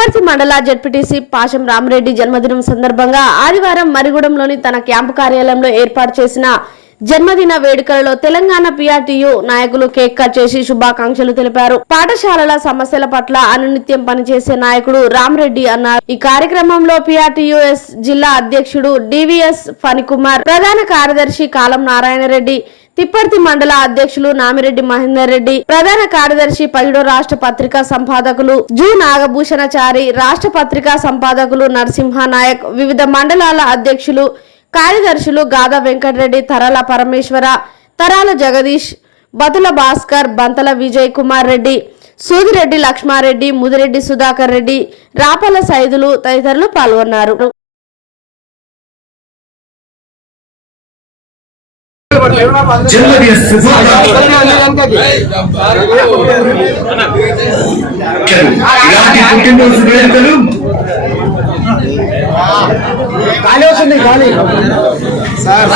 తిప్పర్తి మండల జెడ్పీటీసీ పాశం రామరెడ్డి జన్మదినం సందర్భంగా ఆదివారం మరిగూడెంలోని తన క్యాంపు కార్యాలయంలో ఏర్పాటు చేసిన జన్మదిన వేడుకలలో తెలంగాణ పీఆర్టీయూ నాయకులు కేక్ కట్ చేసి శుభాకాంక్షలు తెలిపారు. పాఠశాలల సమస్యల పట్ల అనునిత్యం పనిచేసే నాయకుడు రామరెడ్డి అన్నారు. ఈ కార్యక్రమంలో పీఆర్టీయూఎస్ జిల్లా అధ్యక్షుడు డివిఎస్ ఫణికుమార్, ప్రధాన కార్యదర్శి కాలం నారాయణ రెడ్డి, తిప్పర్తి మండల అధ్యక్షులు నామిరెడ్డి మహేందర్ రెడ్డి, ప్రధాన కార్యదర్శి 17వ రాష్ట్ర పత్రికా సంపాదకులు జు నాగభూషణచారి, రాష్ట్ర పత్రికా సంపాదకులు నరసింహనాయక్, వివిధ మండలాల అధ్యక్షులు కార్యదర్శులు గాదా వెంకటరెడ్డి, తరాల పరమేశ్వర, తరాల జగదీష్, బతుల భాస్కర్, బంతల విజయ్ కుమార్ రెడ్డి, సూదిరెడ్డి లక్ష్మారెడ్డి, ముదిరెడ్డి సుధాకర్ రెడ్డి, రాపల సైదులు తదితరులు పాల్గొన్నారు. గాలి వస్తుంది గాలి సార్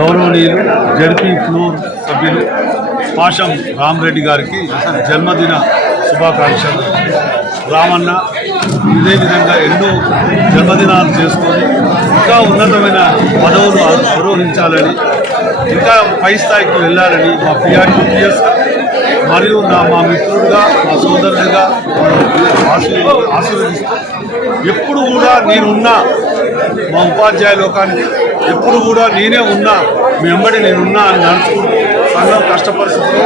గౌరవనీయులు జడ్పీ ఫ్లోర్ సభ్యులు పాశం రామరెడ్డి గారికి జన్మదిన శుభాకాంక్షలు. రామన్న ఇదే విధంగా ఎన్నో జన్మదినాలు చేసుకొని ఇంకా ఉన్నతమైన పదవులు అధిరోహించాలని, ఇంకా పై స్థాయికి వెళ్ళాలని మా పీఆర్టీయూఎస్ మరియు మా మిత్రుడిగా, మా సోదరుడిగా ఆశీర్వదిస్తూ ఎప్పుడు కూడా నేనున్నా మా ఉపాధ్యాయ లోకానికి ఎప్పుడు కూడా నేనే ఉన్నా, మీ వెంబడి నేనున్నా అని నడుచుకుంటూ సంఘం కష్టపరిస్థితులు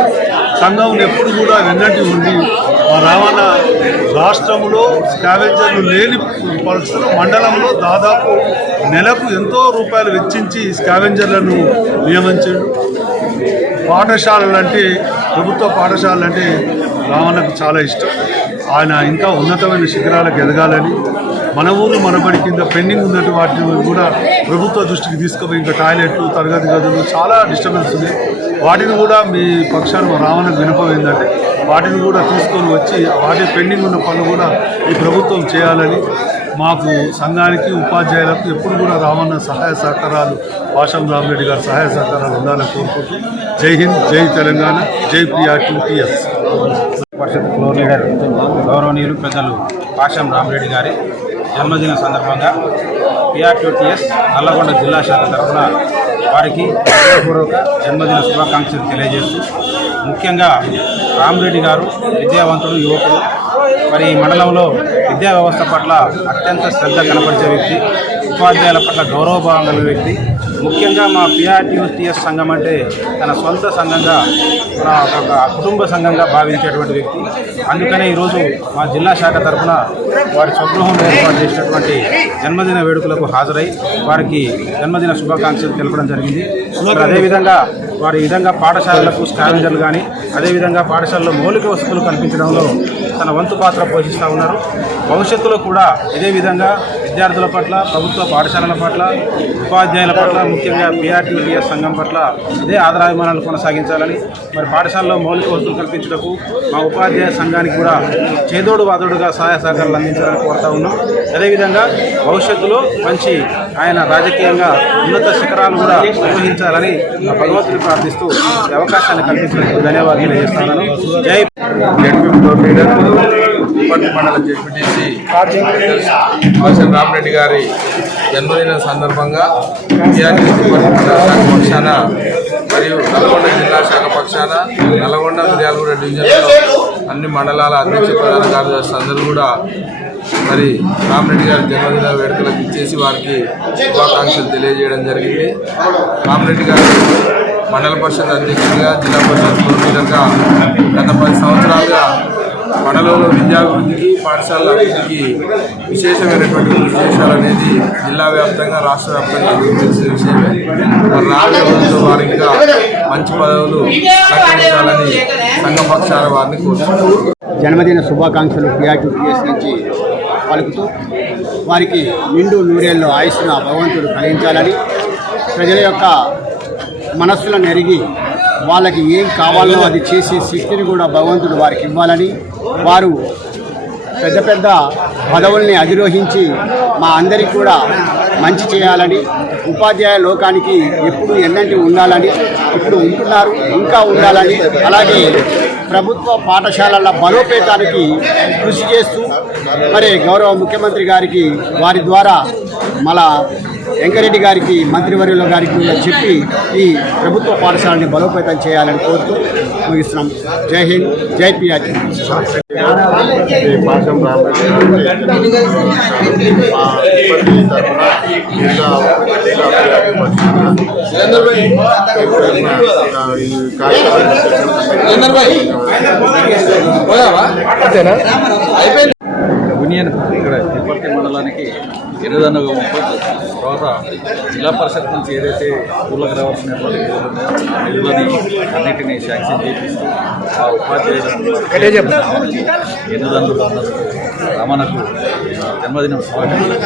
సంఘం ఎప్పుడు కూడా వెన్నటి ఉండి మా రామన్న రాష్ట్రంలో స్కావెంజర్లు లేని పరిస్థితులు మండలంలో దాదాపు నెలకు ఎంతో రూపాయలు వెచ్చించి స్కావెంజర్లను నియమించాడు. పాఠశాలలంటే, ప్రభుత్వ పాఠశాలలంటే రామన్నకు చాలా ఇష్టం. ఆయన ఇంకా ఉన్నతమైన శిఖరాలకు ఎదగాలని, మన ఊరు మనబడి కింద పెండింగ్ ఉన్నట్టు వాటిని కూడా ప్రభుత్వ దృష్టికి తీసుకుపోయి ఇంకా టాయిలెట్లు, తరగతి గదులు చాలా డిస్టర్బెన్స్ ఉన్నాయి. వాటిని కూడా మీ పక్షాన్ని రావణకు వినపం ఏంటంటే వాటిని కూడా తీసుకొని వచ్చి వాటి పెండింగ్ ఉన్న పనులు కూడా ఈ ప్రభుత్వం చేయాలని, మాకు సంఘానికి ఉపాధ్యాయులకు ఎప్పుడు కూడా రామన్న సహాయ సహకారాలు, పాశం రామరెడ్డి గారి సహాయ సహకారాలు ఉండాలని కోరుకుంటూ జై హింద్, జై తెలంగాణ, జై పీఆర్టీయూఎస్. పరిషత్ ఫ్లోర్ లీడర్ గౌరవనీయులు పెద్దలు పాశం రామరెడ్డి గారి జన్మదిన సందర్భంగా పీఆర్టీయూఎస్ నల్లగొండ జిల్లా శాఖ తరఫున వారికి హృదయపూర్వక జన్మదిన శుభాకాంక్షలు తెలియజేస్తూ, ముఖ్యంగా రామరెడ్డి గారు విద్యావంతుడు, యువకుడు. మరి ఈ మండలంలో విద్యా వ్యవస్థ పట్ల అత్యంత శ్రద్ధ కనపరిచే వ్యక్తి, ఉపాధ్యాయుల పట్ల గౌరవభావం కలిగిన వ్యక్తి. ముఖ్యంగా మా పీఆర్టీయూఎస్ సంఘం అంటే తన సొంత సంఘంగా, ఒక కుటుంబ సంఘంగా భావించేటువంటి వ్యక్తి. అందుకనే ఈరోజు మా జిల్లా శాఖ తరఫున వారి స్వగృహంలో ఏర్పాటు చేసినటువంటి జన్మదిన వేడుకలకు హాజరై వారికి జన్మదిన శుభాకాంక్షలు తెలపడం జరిగింది. అదేవిధంగా వారి విధంగా పాఠశాలలకు స్కావెంజర్లు కానీ, అదేవిధంగా పాఠశాలలో మౌలిక వసతులు కల్పించడంలో తన వంతు పాత్ర పోషిస్తూ ఉన్నారు. భవిష్యత్తులో కూడా ఇదే విధంగా విద్యార్థుల పట్ల, ప్రభుత్వ పాఠశాలల పట్ల, ఉపాధ్యాయుల పట్ల, ముఖ్యంగా పీఆర్టీయూఎస్ సంఘం పట్ల ఇదే ఆదరాభిమానాలు కొనసాగించాలని, మరి పాఠశాలలో మౌలిక వసతులు కల్పించడానికి మా ఉపాధ్యాయ సంఘానికి కూడా చేదోడు వాదోడుగా సహాయ సహకారాలు అందించాలని కోరుతా ఉన్నాం. అదేవిధంగా భవిష్యత్తులో మంచి ఆయన రాజకీయంగా ఉన్నత శిఖరాలు కూడా నిర్వహించాలని భగవంతుని ప్రార్థిస్తూ అవకాశాన్ని కల్పించినందుకు ధన్యవాదాలు తెలియజేస్తున్నాను. జై తిప్పర్తి మండల జెడ్పీటీసీ పాశం రామరెడ్డి గారి జన్మదిన సందర్భంగా పీఆర్టీయూఎస్ తిప్పర్తి మండల శాఖ పక్షాన మరియు నల్గొండ జిల్లా శాఖ పక్షాన నల్గొండ మిర్యాలగూడ డివిజన్లో అన్ని మండలాల అధ్యక్ష ప్రధాన కార్యదర్శులు అందరూ కూడా మరి రామరెడ్డి గారి జన్మదిన వేడుకలకు ఇచ్చేసి వారికి శుభాకాంక్షలు తెలియజేయడం జరిగింది. రామరెడ్డి గారు మండల పరిషత్ అధ్యక్షుడిగా, జిల్లా పరిషత్ లీడర్గా గత 10 సంవత్సరాలుగా మండలంలో విద్యాభివృద్ధికి, పాఠశాలల అభివృద్ధికి విశేషమైనటువంటి విశేషాలు అనేది జిల్లా వ్యాప్తంగా, రాష్ట్ర వ్యాప్తంగా తెలిసిన విషయమే. మరి రాబోయే రోజుల్లో వారు ఇంకా మంచి పదవులు అలంకరించాలని సంఘ పక్షాల వారిని కోరుతున్నారు. జన్మదిన శుభాకాంక్షలు పిఆర్టీఎస్ నుంచి పలుకుతూ వారికి నిండు నూరేళ్ళు ఆయుష్ను భగవంతుడు కలిగించాలని, ప్రజల యొక్క మనస్సులను ఎరిగి వాళ్ళకి ఏం కావాలో అది చేసే శక్తిని కూడా భగవంతుడు వారికి ఇవ్వాలని, వారు పెద్ద పెద్ద పదవుల్ని అధిరోహించి మా అందరికీ కూడా మంచి చేయాలని, ఉపాధ్యాయ లోకానికి ఎప్పుడు ఎన్నంటి ఉండాలని, ఇప్పుడు ఉంటున్నారు ఇంకా ఉండాలని, అలాగే ప్రభుత్వ పాఠశాలల బలోపేతానికి కృషి చేస్తూ మరి గౌరవ ముఖ్యమంత్రి గారికి వారి ద్వారా మళ్ళా వెంకరెడ్డి గారికి, మంత్రివర్యుల గారికి కూడా చెప్పి ఈ ప్రభుత్వ పాఠశాలని బలోపేతం చేయాలని కోరుతూ ముగిస్తున్నాం. జై హింద్, జై పిఆర్టీ. పాశం యూనియన్ ఇక్కడ తిరుపతి మండలానికి ఎరుదన్నగా ఉంటుంది. తర్వాత జిల్లా పరిషత్ నుంచి ఏదైతే స్కూళ్ళకు రావాల్సినటువంటి నిధులని అన్నింటినీ శాంక్షన్ చేపిస్తూ ఆ ఉపాధ్యాయులకు ఎన్నుదన్నులు రమణకు జన్మదినం శుభాకాంక్షలు.